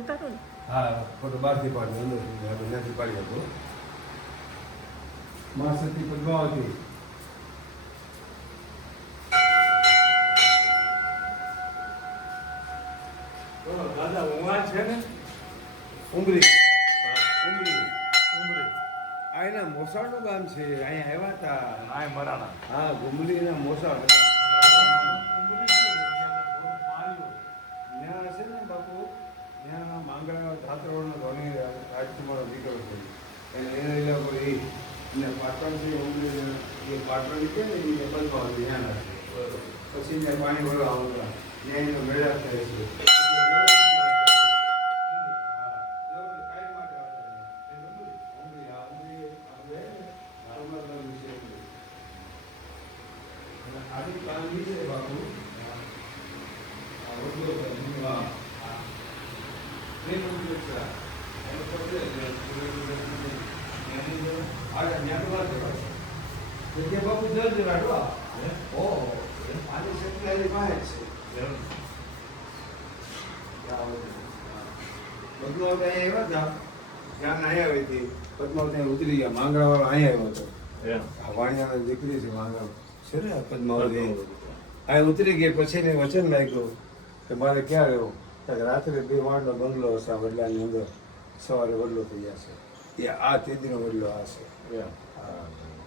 ઉતારો ને. હા ફોટો બહારથી પાડ્યો અંદર નથી પાડી હતો મા સતી પદ્માવતી દાદા ઉમા છે ને ઉમરી ઉમરી આ એના મોસાળનું ગામ છે અહીંયા આવ્યા હતા નાય મરાણા હા ગુમલીના મોસાળ ત્યાં હશે ને બાપુ ત્યાં માંગણા ધાતરોનો ધોની રાજકુમાર દીકરો છે એને એના એના પર એ અને પાટણ છે ઉમરી એ પાટણ છે ને એ પદ્માવતી ત્યાં હશે પછી ત્યાં પાણી ભરવા આવતા ત્યાં એનો મેળા થાય છે આની કાલની છે બાપુ બાપુ જજ રાડવા ઓ આની શક્તિ પાસે છે પદ્માવતી અહીંયા આવ્યા હતા ત્યાં અહીંયા આવી હતી પદ્માવતી ઉતરી ગયા માંગણા વાળો અહીંયા આવ્યો હતો વાણિયાની દીકરી છે માંગણા છે ને પદ્માવતી આ ઉતરી ગઈ પછી એને વચન લાગ્યું કે મારે ક્યાં રહેવું રાત્રે 2 માળનો બંગલો હશે આ વડલાની અંદર સવારે વડલો થઈ જશે એ આ તેદીનો વડલો આ છે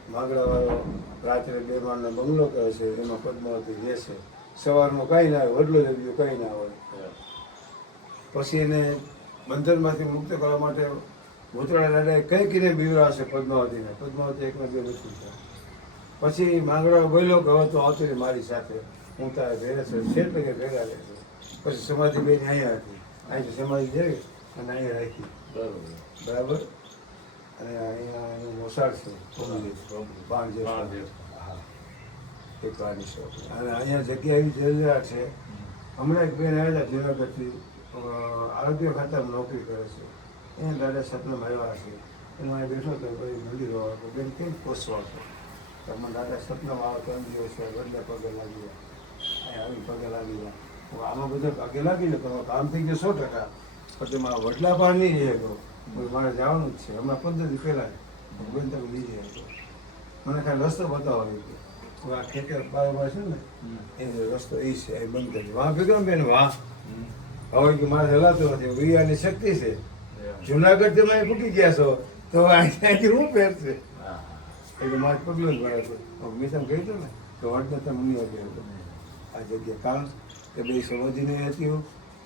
માંગડાવાળો રાત્રે 2 માળનો બંગલો કહે છે એમાં પદ્માવતી રહેશે સવારમાં કાંઈ ના આવે વડલો જ બીજું કંઈ ના હોય પછી એને બંધનમાંથી મુક્ત કરવા માટે ભૂતળા દાદાએ કંઈ કીને બીવરાવશે પદ્માવતીને પદ્માવતી એકમાં 2 નથી પછી માંગડા બોલ્યો કે હવે તો આવતી રહે મારી સાથે હું તારે ભેરે છે શેઠ કે ભેગા રહેશે પછી સમાધિ બેન અહીંયા હતી અહીંથી સમાધિ જઈ અને અહીંયા રાખી બરાબર અને અહીંયા એનું મોસાળ છે હા એક વાની શોખ અને અહીંયા જગ્યા એવી જરૂરિયાત છે હમણાં એક બેન આવ્યા હતા જુનાગઢથી આરોગ્ય ખાતામાં નોકરી કરે છે અહીંયા દાદા સપનામાં આવ્યા છે એનો અહીં બેઠો હતો પછી મંદિર આવતો બેન કેમ પોસવા હતો તમે દાદા સપનામાં આવો 3 દિવસ બદલે પગે લાગી ગયા અહીંયા આવી પગે લાગી ગયા આમાં બધા પગે લાગી ને તમારું કામ થઈ ગયું 100%. પણ મારા વડલા પાર નહીં રહે તો મારે જવાનું જ છે હમણાં 15 દી પહેલાં બેન તમે નહીં રહે તો મને ખાલી રસ્તો બતાવો આ ખેતર બારોબાર છે ને એ રસ્તો એ છે એ બંધ કરી વાહ વિક્રમ બેન વાહ હવે કે મારે હલાતો નથી વિયાની શક્તિ છે જુનાગઢ તમે ફૂટી ગયા છો તો અહીંયાથી હું પહેરશે એટલે મારે પગલું જ ભરે છે મેં તમે કહ્યું હતું ને કે વડને તમે નહીં હતો આ જગ્યા કારણ કે 2 સમાધિને હતી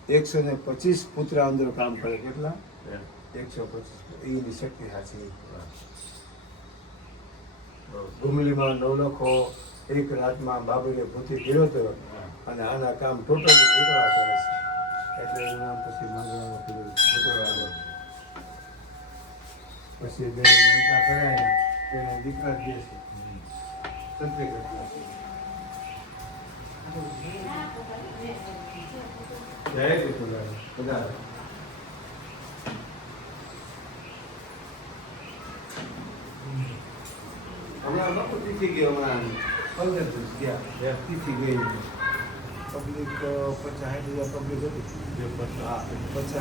125 પુત્ર અંદર કામ કરે કેટલા 125 એની શક્તિ સાચી ડુમલીમાં 9 લખો એક રાતમાં બાબરીને ભૂતી ગયો હતો અને આના કામ ટોટલી ભૂતળા કરે છે એટલે એનું નામ પછી માંગણા ભૂતળા પછી બે માનતા કરાય તેને દીકરા દે છે તંત્રી ઘટના છે જય ગુરુલાલ બધા હમણાં લોકો તિથિ ગયો હમણાં 15 દિવસ ગયા તિથિ ગઈ પબ્લિક 50-60 પબ્લિક હતી 50